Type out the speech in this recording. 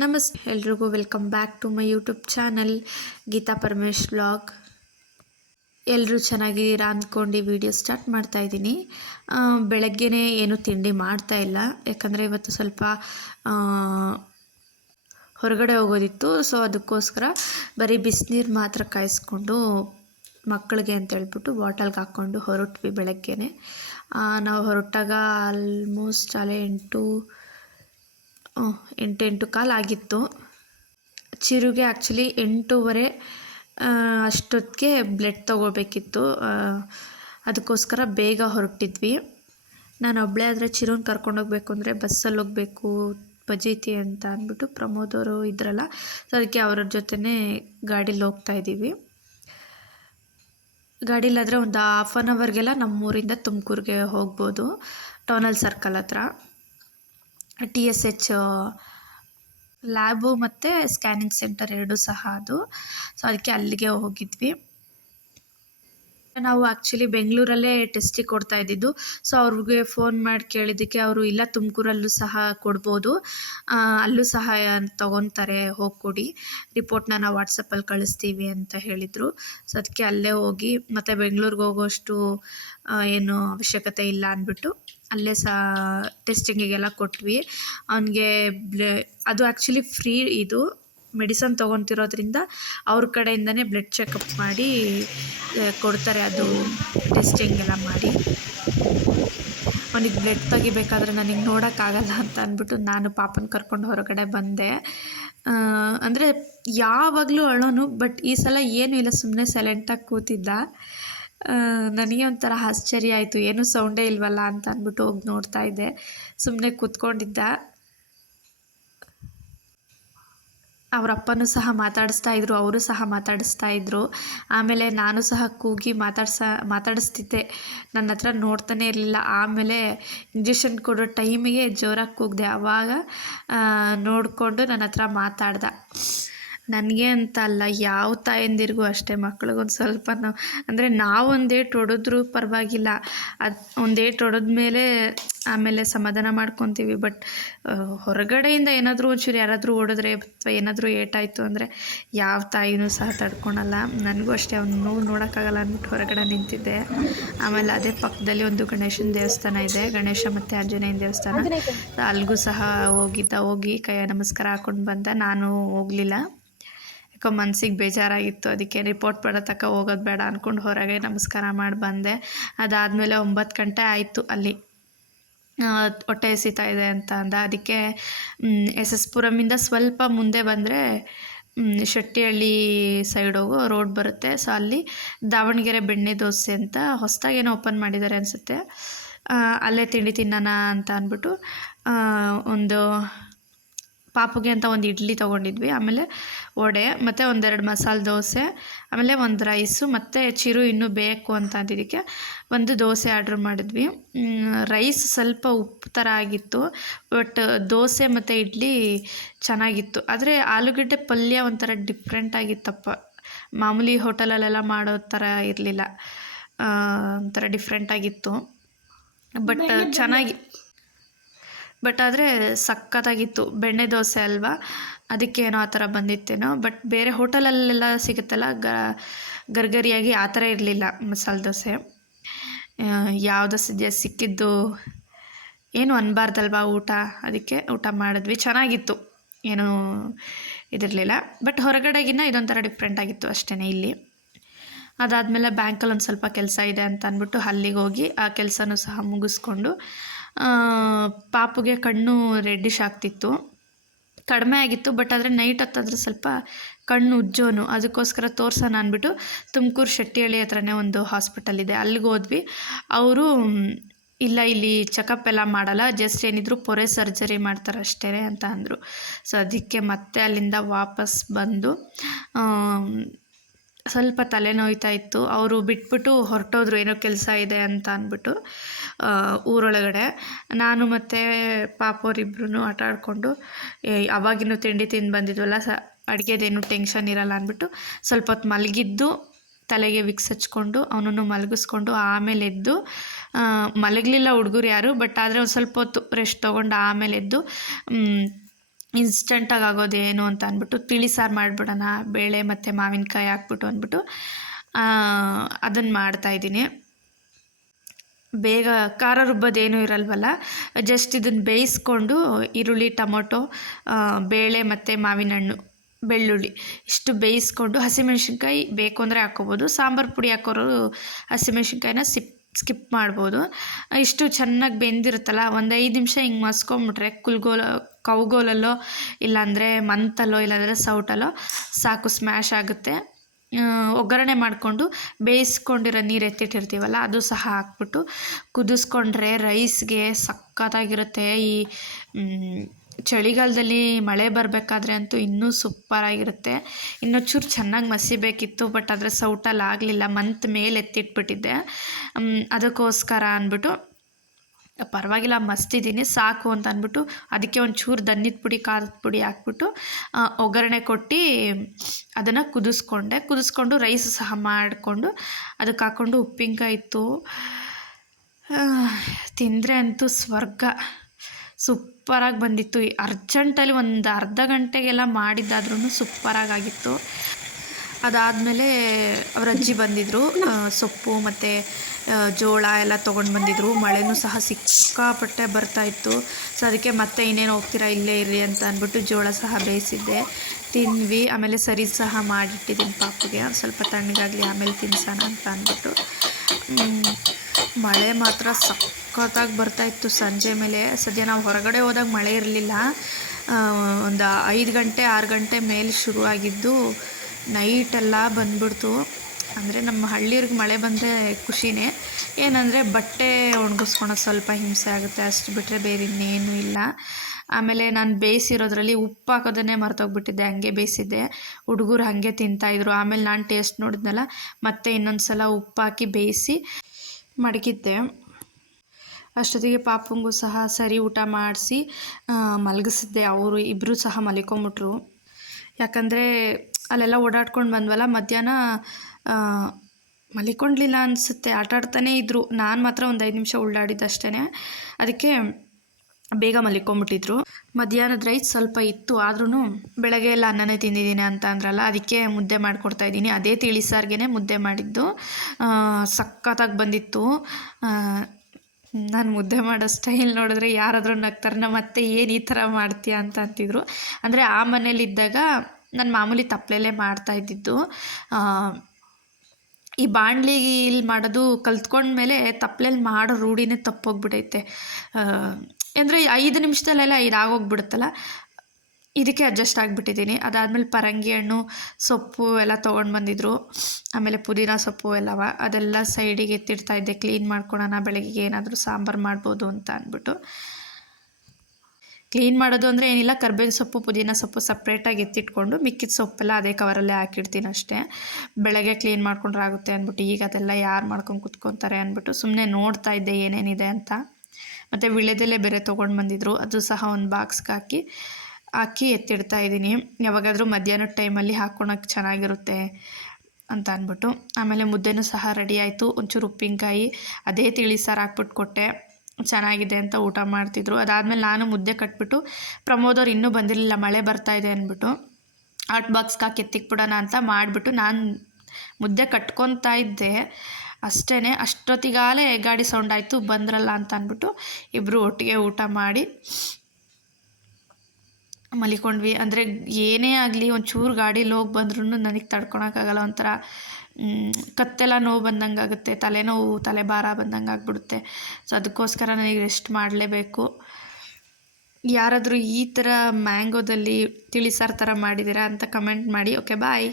ನಮಸ್ತೆ ಎಲ್ರಿಗೂ, welcome back to my YouTube channel Geetha Paramesh vlog. ಎಲ್ಲರೂ ಚೆನ್ನಾಗಿದ್ದೀರಾ ಅಂದ್ಕೊಂಡು ವಿಡಿಯೋ ಸ್ಟಾರ್ಟ್ ಮಾಡ್ತಾಯಿದ್ದೀನಿ. ಬೆಳಗ್ಗೆನೇ ಏನು ತಿಂಡಿ ಮಾಡ್ತಾ ಇಲ್ಲ, ಯಾಕಂದರೆ ಇವತ್ತು ಸ್ವಲ್ಪ ಹೊರಗಡೆ ಹೋಗೋದಿತ್ತು. ಸೊ ಅದಕ್ಕೋಸ್ಕರ ಬರೀ ಬಿಸಿನೀರು ಮಾತ್ರ ಕಾಯಿಸ್ಕೊಂಡು ಮಕ್ಕಳಿಗೆ ಅಂತ ಹೇಳ್ಬಿಟ್ಟು ಬಾಟಲ್ಗೆ ಹಾಕ್ಕೊಂಡು ಹೊರಟ್ವಿ ಬೆಳಗ್ಗೆನೆ. ನಾವು ಹೊರಟಾಗ ಆಲ್ಮೋಸ್ಟ್ ಅಲ್ಲೇ 8 ಕಾಲು ಆಗಿತ್ತು. ಚಿರುಗೆ ಆ್ಯಕ್ಚುಲಿ 8:30 ಅಷ್ಟೊತ್ತಿಗೆ ಬ್ಲಡ್ ತೊಗೋಬೇಕಿತ್ತು. ಅದಕ್ಕೋಸ್ಕರ ಬೇಗ ಹೊರಟಿದ್ವಿ. ನಾನು ಒಬ್ಬಳೇ ಆದರೆ ಚಿರುನ ಕರ್ಕೊಂಡೋಗ್ಬೇಕು ಅಂದರೆ ಬಸ್ಸಲ್ಲಿ ಹೋಗಬೇಕು ಬಜೈತಿ ಅಂತ ಅಂದ್ಬಿಟ್ಟು ಪ್ರಮೋದ್ ಅವರು ಇದ್ರಲ್ಲ, ಸೊ ಅದಕ್ಕೆ ಅವ್ರ ಜೊತೆನೇ ಗಾಡೀಲಿ ಹೋಗ್ತಾಯಿದ್ದೀವಿ. ಗಾಡೀಲಾದರೆ ಒಂದು ಹಾಫ್ ಆನ್ ಅವರ್ಗೆಲ್ಲ ನಮ್ಮೂರಿಂದ ತುಮಕೂರಿಗೆ ಹೋಗ್ಬೋದು. ಟೌನಲ್ ಸರ್ಕಲ್ ಹತ್ರ TSH ಲ್ಯಾಬು ಮತ್ತು ಸ್ಕ್ಯಾನಿಂಗ್ ಸೆಂಟರ್ ಎರಡೂ ಸಹ ಅದು. ಸೊ ಅದಕ್ಕೆ ಅಲ್ಲಿಗೆ ಹೋಗಿದ್ವಿ. ನಾವು ಆ್ಯಕ್ಚುಲಿ ಬೆಂಗಳೂರಲ್ಲೇ ಟೆಸ್ಟಿಗೆ ಕೊಡ್ತಾ ಇದ್ದಿದ್ದು. ಸೊ ಅವ್ರಿಗೆ ಫೋನ್ ಮಾಡಿ ಕೇಳಿದ್ದಕ್ಕೆ ಅವರು ಇಲ್ಲ ತುಮಕೂರಲ್ಲೂ ಸಹ ಕೊಡ್ಬೋದು, ಅಲ್ಲೂ ಸಹ ತೊಗೊತಾರೆ, ಹೋಗಿ ಕೊಡಿ, ರಿಪೋರ್ಟ್ನ ನಾವು ವಾಟ್ಸಪ್ಪಲ್ಲಿ ಕಳಿಸ್ತೀವಿ ಅಂತ ಹೇಳಿದರು. ಸೊ ಅದಕ್ಕೆ ಅಲ್ಲೇ ಹೋಗಿ ಮತ್ತು ಬೆಂಗಳೂರಿಗೆ ಹೋಗೋಷ್ಟು ಏನು ಅವಶ್ಯಕತೆ ಇಲ್ಲ ಅಂದ್ಬಿಟ್ಟು ಅಲ್ಲೇ ಸಹ ಟೆಸ್ಟಿಂಗಿಗೆಲ್ಲ ಕೊಟ್ವಿ. ಅವನಿಗೆ ಅದು ಆ್ಯಕ್ಚುಲಿ ಫ್ರೀ, ಇದು ಮೆಡಿಸನ್ ತೊಗೊತಿರೋದ್ರಿಂದ ಅವ್ರ ಕಡೆಯಿಂದನೇ ಬ್ಲಡ್ ಚೆಕಪ್ ಮಾಡಿ ಕೊಡ್ತಾರೆ, ಅದು ಟೆಸ್ಟಿಂಗ್ ಎಲ್ಲ ಮಾಡಿ. ಅವನಿಗೆ ಬ್ಲಡ್ ತೆಗಿಬೇಕಾದ್ರೆ ನನಗೆ ನೋಡೋಕ್ಕಾಗಲ್ಲ ಅಂತ ಅಂದ್ಬಿಟ್ಟು ನಾನು ಪಾಪನ ಕರ್ಕೊಂಡು ಹೊರಗಡೆ ಬಂದೆ. ಅಂದರೆ ಯಾವಾಗಲೂ ಅಳೋನು, ಬಟ್ ಈ ಸಲ ಏನೂ ಇಲ್ಲ, ಸುಮ್ಮನೆ ಸೈಲೆಂಟಾಗಿ ಕೂತಿದ್ದ. ನನಗೆ ಒಂಥರ ಆಶ್ಚರ್ಯ ಆಯಿತು, ಏನೂ ಸೌಂಡೇ ಇಲ್ವಲ್ಲ ಅಂತ ಅಂದ್ಬಿಟ್ಟು ಹೋಗಿ ನೋಡ್ತಾ ಇದ್ದೆ. ಸುಮ್ಮನೆ ಕೂತ್ಕೊಂಡಿದ್ದ. ಅವ್ರ ಅಪ್ಪನೂ ಸಹ ಮಾತಾಡಿಸ್ತಾಯಿದ್ರು, ಅವರು ಸಹ ಮಾತಾಡಿಸ್ತಾಯಿದ್ರು. ಆಮೇಲೆ ನಾನು ಸಹ ಕೂಗಿ ಮಾತಾಡಿಸ್ತಿದ್ದೆ, ನನ್ನ ಹತ್ರ ನೋಡ್ತಾನೆ ಇರಲಿಲ್ಲ. ಆಮೇಲೆ ಇಂಜೆಕ್ಷನ್ ಕೊಡೋ ಟೈಮಿಗೆ ಜೋರಾಗಿ ಕೂಗಿದೆ, ಆವಾಗ ನೋಡಿಕೊಂಡು ನನ್ನ ಹತ್ರ ಮಾತಾಡ್ದ. ನನಗೆ ಅಂತ ಅಲ್ಲ, ಯಾವ ತಾಯಂದಿರಿಗೂ ಅಷ್ಟೇ, ಮಕ್ಳಿಗೊಂದು ಸ್ವಲ್ಪ ಅಂದರೆ ನಾವು ಒಂದೇಟು ಹೊಡೆದ್ರೂ ಪರವಾಗಿಲ್ಲ, ಅದು ಒಂದೇಟು ಹೊಡೆದ್ಮೇಲೆ ಆಮೇಲೆ ಸಮಾಧಾನ ಮಾಡ್ಕೊತೀವಿ. ಬಟ್ ಹೊರಗಡೆಯಿಂದ ಏನಾದರೂ ಒಂಚೂರು ಯಾರಾದರೂ ಹೊಡೆದ್ರೆ ಅಥವಾ ಏನಾದರೂ ಏಟಾಯಿತು ಅಂದರೆ ಯಾವ ತಾಯಿನೂ ಸಹ ತಡ್ಕೊಳಲ್ಲ. ನನಗೂ ಅಷ್ಟೇ, ಅವ್ನು ನೋವು ನೋಡೋಕ್ಕಾಗಲ್ಲ ಅಂದ್ಬಿಟ್ಟು ಹೊರಗಡೆ ನಿಂತಿದ್ದೆ. ಆಮೇಲೆ ಅದೇ ಪಕ್ಕದಲ್ಲಿ ಒಂದು ಗಣೇಶನ ದೇವಸ್ಥಾನ ಇದೆ, ಗಣೇಶ ಮತ್ತು ಆಂಜನೇಯನ ದೇವಸ್ಥಾನ, ಅಲ್ಲಿಗೂ ಸಹ ಹೋಗಿ ಕೈ ನಮಸ್ಕಾರ ಹಾಕ್ಕೊಂಡು ಬಂದೆ. ನಾನು ಹೋಗಲಿಲ್ಲ, ಯಾಕೋ ಮನ್ಸಿಗೆ ಬೇಜಾರಾಗಿತ್ತು. ಅದಕ್ಕೆ ರಿಪೋರ್ಟ್ ಬರೋ ತನಕ ಹೋಗೋದು ಬೇಡ ಅಂದ್ಕೊಂಡು ಹೊರಗೆ ನಮಸ್ಕಾರ ಮಾಡಿ ಬಂದೆ. ಅದಾದಮೇಲೆ 9 ಗಂಟೆ ಆಯಿತು. ಅಲ್ಲಿ ಹೊಟ್ಟೆ ಎಸಿತಾ ಇದೆ ಅಂತ ಅಂದ. ಅದಕ್ಕೆ SS ಪುರಮಿಂದ ಸ್ವಲ್ಪ ಮುಂದೆ ಬಂದರೆ ಶೆಟ್ಟಿಹಳ್ಳಿ ಸೈಡ್ ಹೋಗೋ ರೋಡ್ ಬರುತ್ತೆ. ಸೊ ಅಲ್ಲಿ ದಾವಣಗೆರೆ ಬೆಣ್ಣೆ ದೋಸೆ ಅಂತ ಹೊಸದಾಗೇನೋ ಓಪನ್ ಮಾಡಿದ್ದಾರೆ ಅನಿಸುತ್ತೆ, ಅಲ್ಲೇ ತಿಂಡಿ ತಿನ್ನೋಣ ಅಂತ ಅಂದ್ಬಿಟ್ಟು ಒಂದು ಪಾಪುಗೆ ಅಂತ ಒಂದು ಇಡ್ಲಿ ತೊಗೊಂಡಿದ್ವಿ. ಆಮೇಲೆ ವಡೆ ಮತ್ತು 1-2 ಮಸಾಲೆ ದೋಸೆ, ಆಮೇಲೆ ಒಂದು ರೈಸು, ಮತ್ತು ಚಿರು ಇನ್ನೂ ಬೇಕು ಅಂತ ಅಂದಿದ್ದಕ್ಕೆ ಒಂದು ದೋಸೆ ಆರ್ಡ್ರ್ ಮಾಡಿದ್ವಿ. ರೈಸ್ ಸ್ವಲ್ಪ ಉಪ್ಪು ಥರ ಆಗಿತ್ತು, ಬಟ್ ದೋಸೆ ಮತ್ತು ಇಡ್ಲಿ ಚೆನ್ನಾಗಿತ್ತು. ಆದರೆ ಆಲೂಗಡ್ಡೆ ಪಲ್ಯ ಒಂಥರ ಡಿಫ್ರೆಂಟ್ ಆಗಿತ್ತಪ್ಪ, ಮಾಮೂಲಿ ಹೋಟೆಲಲ್ಲೆಲ್ಲ ಮಾಡೋ ಥರ ಇರಲಿಲ್ಲ, ಒಂಥರ ಡಿಫ್ರೆಂಟಾಗಿತ್ತು. ಬಟ್ ಆದರೆ ಸಖತ್ತಾಗಿತ್ತು. ಬೆಣ್ಣೆ ದೋಸೆ ಅಲ್ವಾ, ಅದಕ್ಕೇನೋ ಆ ಥರ ಬಂದಿತ್ತೇನೋ. ಬಟ್ ಬೇರೆ ಹೋಟೆಲಲ್ಲೆಲ್ಲ ಸಿಗುತ್ತಲ್ಲ ಗರ್ಗರಿಯಾಗಿ, ಆ ಥರ ಇರಲಿಲ್ಲ ಮಸಾಲೆ ದೋಸೆ. ಯಾವುದೋ ಸಿಕ್ಕಿದ್ದು ಏನು ಅನ್ಬಾರ್ದಲ್ವಾ ಊಟ, ಅದಕ್ಕೆ ಊಟ ಮಾಡಿದ್ವಿ. ಚೆನ್ನಾಗಿತ್ತು, ಏನೂ ಇದಿರಲಿಲ್ಲ. ಬಟ್ ಹೊರಗಡೆಗಿನ್ನ ಇದೊಂಥರ ಡಿಫ್ರೆಂಟಾಗಿತ್ತು ಅಷ್ಟೇ ಇಲ್ಲಿ. ಅದಾದಮೇಲೆ ಬ್ಯಾಂಕಲ್ಲಿ ಒಂದು ಸ್ವಲ್ಪ ಕೆಲಸ ಇದೆ ಅಂತ ಅಂದ್ಬಿಟ್ಟು ಅಲ್ಲಿಗೆ ಹೋಗಿ ಆ ಕೆಲಸನೂ ಸಹ ಮುಗಿಸ್ಕೊಂಡು, ಪಾಪುಗೆ ಕಣ್ಣು ರೆಡ್ಡಿಶ್ ಆಗ್ತಿತ್ತು, ಕಡಿಮೆ ಆಗಿತ್ತು. ಬಟ್ ಆದರೆ ನೈಟ್ ಹೊತ್ತಾದರೆ ಸ್ವಲ್ಪ ಕಣ್ಣು ಉಜ್ಜೋನು, ಅದಕ್ಕೋಸ್ಕರ ತೋರ್ಸೋಣ ಅಂದ್ಬಿಟ್ಟು ತುಮಕೂರು ಶೆಟ್ಟಿಹಳ್ಳಿ ಹತ್ರನೇ ಒಂದು ಹಾಸ್ಪಿಟಲ್ ಇದೆ, ಅಲ್ಲಿಗೆ ಹೋದ್ವಿ. ಅವರು ಇಲ್ಲ, ಇಲ್ಲಿ ಚೆಕಪ್ ಎಲ್ಲ ಮಾಡಲ್ಲ, ಜಸ್ಟ್ ಏನಿದ್ರು ಪೊರೆ ಸರ್ಜರಿ ಮಾಡ್ತಾರೆ ಅಷ್ಟೇ ಅಂತ ಅಂದರು. ಸೊ ಅದಕ್ಕೆ ಮತ್ತೆ ಅಲ್ಲಿಂದ ವಾಪಸ್ ಬಂದು ಸ್ವಲ್ಪ ತಲೆನೋಯ್ತಾ ಇತ್ತು. ಅವರು ಬಿಟ್ಬಿಟ್ಟು ಹೊರಟೋದ್ರು, ಏನೋ ಕೆಲಸ ಇದೆ ಅಂತ ಅಂದ್ಬಿಟ್ಟು ಊರೊಳಗಡೆ. ನಾನು ಮತ್ತು ಪಾಪವರಿಬ್ಬರೂ ಆಟ ಆಡಿಕೊಂಡು ಅವಾಗಿನ್ನೂ ತಿಂಡಿ ತಿಂದು ಬಂದಿದ್ವಲ್ಲ, ಅಡುಗೆದೇನು ಟೆನ್ಷನ್ ಇರಲ್ಲ ಅಂದ್ಬಿಟ್ಟು ಸ್ವಲ್ಪ ಹೊತ್ತು ಮಲಗಿದ್ದು, ತಲೆಗೆ ವಿಕ್ಸ್ ಹಚ್ಕೊಂಡು ಅವನನ್ನು ಮಲಗಿಸ್ಕೊಂಡು ಆಮೇಲೆ ಎದ್ದು, ಮಲಗಲಿಲ್ಲ ಹುಡುಗರು ಯಾರು, ಬಟ್ ಆದರೆ ಒಂದು ಸ್ವಲ್ಪ ಹೊತ್ತು ರೆಸ್ಟ್ ತೊಗೊಂಡು ಆಮೇಲೆ ಎದ್ದು ಇನ್ಸ್ಟಂಟಾಗಿ ಆಗೋದೇನು ಅಂತ ಅಂದ್ಬಿಟ್ಟು ತಿಳಿ ಸಾರು ಮಾಡಿಬಿಡೋಣ, ಬೇಳೆ ಮತ್ತು ಮಾವಿನಕಾಯಿ ಹಾಕ್ಬಿಟ್ಟು ಅಂದ್ಬಿಟ್ಟು ಅದನ್ನು ಮಾಡ್ತಾಯಿದ್ದೀನಿ. ಬೇಗ ಖಾರ ರುಬ್ಬೋದೇನೂ ಇರಲ್ವಲ್ಲ, ಜಸ್ಟ್ ಇದನ್ನು ಬೇಯಿಸ್ಕೊಂಡು ಈರುಳ್ಳಿ, ಟೊಮೊಟೊ, ಬೇಳೆ ಮತ್ತು ಮಾವಿನ ಹಣ್ಣು, ಬೆಳ್ಳುಳ್ಳಿ ಇಷ್ಟು ಬೇಯಿಸ್ಕೊಂಡು, ಹಸಿಮೆಣ್ಸಿನ್ಕಾಯಿ ಬೇಕು ಅಂದರೆ ಹಾಕ್ಕೋಬೋದು, ಸಾಂಬಾರು ಪುಡಿ ಹಾಕೋರು ಹಸಿಮೆಣ್ಸಿನ್ಕಾಯಿನ ಸ್ಕಿಪ್ ಮಾಡ್ಬೋದು. ಇಷ್ಟು ಚೆನ್ನಾಗಿ ಬೆಂದಿರುತ್ತಲ್ಲ, ಒಂದು 5 ನಿಮಿಷ ಹಿಂಗೆ ಮಸ್ಕೊಂಬಿಟ್ರೆ ಕೌಗೋಲಲ್ಲೋ ಇಲ್ಲಾಂದರೆ ಮಂತಲ್ಲೋ ಇಲ್ಲಾಂದರೆ ಸೌಟಲ್ಲೋ ಸಾಕು, ಸ್ಮ್ಯಾಶ್ ಆಗುತ್ತೆ. ಒಗ್ಗರಣೆ ಮಾಡಿಕೊಂಡು ಬೇಯಿಸ್ಕೊಂಡಿರೋ ನೀರು ಎತ್ತಿಟ್ಟಿರ್ತೀವಲ್ಲ ಅದು ಸಹ ಹಾಕ್ಬಿಟ್ಟು ಕುದಿಸ್ಕೊಂಡ್ರೆ ರೈಸ್ಗೆ ಸಖತ್ತಾಗಿರುತ್ತೆ. ಈ ಚಳಿಗಾಲದಲ್ಲಿ ಮಳೆ ಬರಬೇಕಾದ್ರೆ ಅಂತೂ ಇನ್ನೂ ಸೂಪರಾಗಿರುತ್ತೆ. ಇನ್ನೂ ಚೂರು ಚೆನ್ನಾಗಿ ಮಸಿಬೇಕಿತ್ತು, ಬಟ್ ಆದರೆ ಸೌಟಲ್ಲಿ ಆಗಲಿಲ್ಲ, ಮಂತ್ ಮೇಲೆ ಎತ್ತಿಟ್ಬಿಟ್ಟಿದ್ದೆ. ಅದಕ್ಕೋಸ್ಕರ ಅಂದ್ಬಿಟ್ಟು ಪರವಾಗಿಲ್ಲ ಮಸ್ತಿದ್ದೀನಿ ಸಾಕು ಅಂತ ಅಂದ್ಬಿಟ್ಟು ಅದಕ್ಕೆ ಒಂದು ಚೂರು ಧನ್ಯದ ಪುಡಿ, ಖಾರದ ಪುಡಿ ಹಾಕ್ಬಿಟ್ಟು ಒಗ್ಗರಣೆ ಕೊಟ್ಟು ಅದನ್ನು ಕುದಿಸ್ಕೊಂಡು ರೈಸ್ ಸಹ ಮಾಡಿಕೊಂಡು ಅದಕ್ಕೆ ಹಾಕ್ಕೊಂಡು ಉಪ್ಪಿನಕಾಯಿ ಇತ್ತು, ತಿಂದರೆ ಅಂತೂ ಸ್ವರ್ಗ. ಸೂಪರಾಗಿ ಬಂದಿತ್ತು. ಅರ್ಜೆಂಟಲ್ಲಿ ಒಂದು ಅರ್ಧ ಗಂಟೆಗೆಲ್ಲ ಮಾಡಿದ್ದಾದ್ರೂ ಸೂಪರಾಗಿತ್ತು. ಅದಾದಮೇಲೆ ಅವ್ರ ಅಜ್ಜಿ ಬಂದಿದ್ದರು, ಸೊಪ್ಪು ಮತ್ತು ಜೋಳ ಎಲ್ಲ ತೊಗೊಂಡು ಬಂದಿದ್ದರು. ಮಳೆನೂ ಸಹ ಸಿಕ್ಕಾಪಟ್ಟೆ ಬರ್ತಾಯಿತ್ತು. ಸೊ ಅದಕ್ಕೆ ಮತ್ತೆ ಇನ್ನೇನು ಹೋಗ್ತೀರಾ ಇಲ್ಲೇ ಇರ್ರಿ ಅಂತ ಅಂದ್ಬಿಟ್ಟು ಜೋಳ ಸಹ ಬೇಯಿಸಿದ್ದೆ, ತಿಂದ್ವಿ. ಆಮೇಲೆ ಸರಿ ಸಹ ಮಾಡಿಟ್ಟಿದ್ದೀನಿ ಪಾಪುಗೆ, ಸ್ವಲ್ಪ ತಣ್ಣಗಾಗಲಿ ಆಮೇಲೆ ತಿನ್ಸೋಣ ಅಂತ ಅಂದ್ಬಿಟ್ಟು. ಮಳೆ ಮಾತ್ರ ಸಖತ್ತಾಗಿ ಬರ್ತಾಯಿತ್ತು ಸಂಜೆ ಮೇಲೆ. ಸದ್ಯ ನಾವು ಹೊರಗಡೆ ಹೋದಾಗ ಮಳೆ ಇರಲಿಲ್ಲ, ಒಂದು 5 ಗಂಟೆ 6 ಗಂಟೆ ಮೇಲೆ ಶುರುವಾಗಿದ್ದು ನೈಟೆಲ್ಲ ಬಂದ್ಬಿಡ್ತು. ಅಂದರೆ ನಮ್ಮ ಹಳ್ಳಿಯವ್ರಿಗೆ ಮಳೆ ಬಂದರೆ ಖುಷಿನೇ, ಏನಂದರೆ ಬಟ್ಟೆ ಒಣಗಿಸ್ಕೊಳೋದು ಸ್ವಲ್ಪ ಹಿಂಸೆ ಆಗುತ್ತೆ, ಅಷ್ಟು ಬಿಟ್ಟರೆ ಬೇರೆ ಇನ್ನೇನು ಇಲ್ಲ. ಆಮೇಲೆ ನಾನು ಬೇಯಿಸಿರೋದ್ರಲ್ಲಿ ಉಪ್ಪು ಹಾಕೋದನ್ನೇ ಮರ್ತೋಗ್ಬಿಟ್ಟಿದ್ದೆ, ಹಾಗೆ ಬೇಯಿಸಿದ್ದೆ. ಹುಡುಗರು ಹಾಗೆ ತಿಂತಾಯಿದ್ರು. ಆಮೇಲೆ ನಾನು ಟೇಸ್ಟ್ ನೋಡಿದ್ನಲ್ಲ, ಮತ್ತೆ ಇನ್ನೊಂದು ಸಲ ಉಪ್ಪು ಹಾಕಿ ಬೇಯಿಸಿ ಮಡಗಿದ್ದೆ. ಅಷ್ಟೊತ್ತಿಗೆ ಪಾಪುಂಗೂ ಸಹ ಸರಿ ಊಟ ಮಾಡಿಸಿ ಮಲಗಿಸಿದ್ದೆ. ಅವರು ಇಬ್ಬರು ಸಹ ಮಲ್ಕೊಂಬಿಟ್ರು. ಯಾಕಂದರೆ ಅಲ್ಲೆಲ್ಲ ಓಡಾಡ್ಕೊಂಡು ಬಂದ್ವಲ್ಲ, ಮಧ್ಯಾಹ್ನ ಮಲ್ಕೊಂಡ್ಲಿಲ್ಲ ಅನಿಸುತ್ತೆ, ಆಟಾಡ್ತಾನೇ ಇದ್ದರು. ನಾನು ಮಾತ್ರ ಒಂದು 5 ನಿಮಿಷ ಉಳ್ಳಾಡಿದ್ದಷ್ಟೇ, ಅದಕ್ಕೆ ಬೇಗ ಮಲ್ಕೊಂಬಿಟ್ಟಿದ್ರು. ಮಧ್ಯಾಹ್ನದ ರೈಸ್ ಸ್ವಲ್ಪ ಇತ್ತು, ಆದ್ರೂ ಬೆಳಗ್ಗೆ ಎಲ್ಲ ಅನ್ನನೇ ತಿಂದಿದ್ದೀನಿ ಅಂತ ಅಂದ್ರಲ್ಲ, ಅದಕ್ಕೆ ಮುದ್ದೆ ಮಾಡಿಕೊಡ್ತಾಯಿದ್ದೀನಿ. ಅದೇ ತಿಳಿ ಸಾರಿಗೆನೇ ಮುದ್ದೆ ಮಾಡಿದ್ದು, ಸಖತ್ತಾಗಿ ಬಂದಿತ್ತು. ನಾನು ಮುದ್ದೆ ಮಾಡೋ ಸ್ಟೈಲ್ ನೋಡಿದ್ರೆ ಯಾರಾದರೂ ನಗ್ತಾರೆ, ಮತ್ತೆ ಏನು ಈ ಥರ ಮಾಡ್ತೀಯ ಅಂತ ಅಂತಿದ್ರು. ಅಂದರೆ ಆ ಮನೇಲಿದ್ದಾಗ ನಾನು ಮಾಮೂಲಿ ತಪ್ಪಲೆಲ್ಲೇ ಮಾಡ್ತಾಯಿದ್ದಿದ್ದು. ಈ ಬಾಣಲಿಲಿ ಮಾಡೋದು ಕಲ್ತ್ಕೊಂಡ್ಮೇಲೆ ತಪ್ಪಲೆಲ್ಲಿ ಮಾಡೋ ರೂಢಿನೇ ತಪ್ಪೋಗ್ಬಿಟ್ಟೈತೆ. ಅಂದರೆ 5 ನಿಮಿಷದಲ್ಲೆಲ್ಲ ಇದಾಗೋಗ್ಬಿಡುತ್ತಲ್ಲ, ಇದಕ್ಕೆ ಅಡ್ಜಸ್ಟ್ ಆಗಿಬಿಟ್ಟಿದ್ದೀನಿ. ಅದಾದಮೇಲೆ ಪರಂಗಿ ಹಣ್ಣು, ಸೊಪ್ಪು ಎಲ್ಲ ತೊಗೊಂಡು ಬಂದಿದ್ರು. ಆಮೇಲೆ ಪುದೀನ ಸೊಪ್ಪು ಎಲ್ಲವ ಅದೆಲ್ಲ ಸೈಡಿಗೆ ಎತ್ತಿಡ್ತಾಯಿದ್ದೆ, ಕ್ಲೀನ್ ಮಾಡ್ಕೊಳೋಣ, ಬೆಳಗ್ಗೆಗೆ ಏನಾದರೂ ಸಾಂಬಾರು ಮಾಡ್ಬೋದು ಅಂತ ಅಂದ್ಬಿಟ್ಟು. ಕ್ಲೀನ್ ಮಾಡೋದು ಅಂದರೆ ಏನಿಲ್ಲ, ಕರ್ಬೇವಿನ ಸೊಪ್ಪು, ಪುದೀನ ಸೊಪ್ಪು ಸಪ್ರೇಟಾಗಿ ಎತ್ತಿಟ್ಕೊಂಡು ಮಿಕ್ಕಿದ ಸೊಪ್ಪೆಲ್ಲ ಅದೇ ಕವರಲ್ಲೇ ಹಾಕಿಡ್ತೀನಿ ಅಷ್ಟೇ. ಬೆಳಗ್ಗೆ ಕ್ಲೀನ್ ಮಾಡ್ಕೊಂಡ್ರೆ ಆಗುತ್ತೆ ಅಂದ್ಬಿಟ್ಟು, ಈಗ ಅದೆಲ್ಲ ಯಾರು ಮಾಡ್ಕೊಂಡು ಕುತ್ಕೊತಾರೆ ಅಂದ್ಬಿಟ್ಟು ಸುಮ್ಮನೆ ನೋಡ್ತಾ ಇದ್ದೆ ಏನೇನಿದೆ ಅಂತ. ಮತ್ತು ವಿಳ್ಯದೆಲೆ ಬೇರೆ ತೊಗೊಂಡು ಬಂದಿದ್ರು, ಅದು ಸಹ ಒಂದು ಬಾಕ್ಸ್ಗೆ ಹಾಕಿ ಎತ್ತಿಡ್ತಾ ಇದ್ದೀನಿ. ಯಾವಾಗಾದರೂ ಮಧ್ಯಾಹ್ನದ ಟೈಮಲ್ಲಿ ಹಾಕ್ಕೊಳಕ್ಕೆ ಚೆನ್ನಾಗಿರುತ್ತೆ ಅಂತ ಅಂದ್ಬಿಟ್ಟು. ಆಮೇಲೆ ಮುದ್ದೆನೂ ಸಹ ರೆಡಿ ಆಯಿತು. ಒಂಚೂರು ಉಪ್ಪಿನಕಾಯಿ, ಅದೇ ತಿಳಿ ಸಾರು ಹಾಕ್ಬಿಟ್ಟು ಕೊಟ್ಟೆ, ಚೆನ್ನಾಗಿದೆ ಅಂತ ಊಟ ಮಾಡ್ತಿದ್ರು. ಅದಾದಮೇಲೆ ನಾನು ಮುದ್ದೆ ಕಟ್ಬಿಟ್ಟು, ಪ್ರಮೋದವ್ರು ಇನ್ನೂ ಬಂದಿರಲಿಲ್ಲ, ಮಳೆ ಬರ್ತಾಯಿದೆ ಅಂದ್ಬಿಟ್ಟು ಹಾಟ್ ಬಾಕ್ಸ್ಗೆ ಹಾಕಿ ಎತ್ತಿಕ್ಬಿಡೋಣ ಅಂತ ಮಾಡಿಬಿಟ್ಟು ನಾನು ಮುದ್ದೆ ಕಟ್ಕೊತಾ ಇದ್ದೆ ಅಷ್ಟೇ. ಅಷ್ಟೊತ್ತಿಗಾಲೇ ಗಾಡಿ ಸೌಂಡ್ ಆಯಿತು, ಬಂದ್ರಲ್ಲ ಅಂತ ಅಂದ್ಬಿಟ್ಟು ಇಬ್ಬರು ಒಟ್ಟಿಗೆ ಊಟ ಮಾಡಿ ಮಲಿಕೊಂಡ್ವಿ. ಅಂದರೆ ಏನೇ ಆಗಲಿ ಒಂಚೂರು ಗಾಡೀಲಿ ಹೋಗಿ ಬಂದ್ರೂ ನನಗೆ ತಡ್ಕೊಳಕ್ಕಾಗಲ್ಲ, ಒಂಥರ ಕತ್ತೆಲ್ಲ ನೋವು ಬಂದಂಗೆ ಆಗುತ್ತೆ, ತಲೆನೋವು, ತಲೆ ಭಾರ ಬಂದಂಗೆ ಆಗಿಬಿಡುತ್ತೆ. ಸೊ ಅದಕ್ಕೋಸ್ಕರ ನನಗೆ ರೆಸ್ಟ್ ಮಾಡಲೇಬೇಕು. ಯಾರಾದರೂ ಈ ಥರ ಮ್ಯಾಂಗೋದಲ್ಲಿ ತಿಳಿಸಾರು ಥರ ಮಾಡಿದ್ದೀರಾ ಅಂತ ಕಮೆಂಟ್ ಮಾಡಿ. ಓಕೆ, ಬಾಯ್.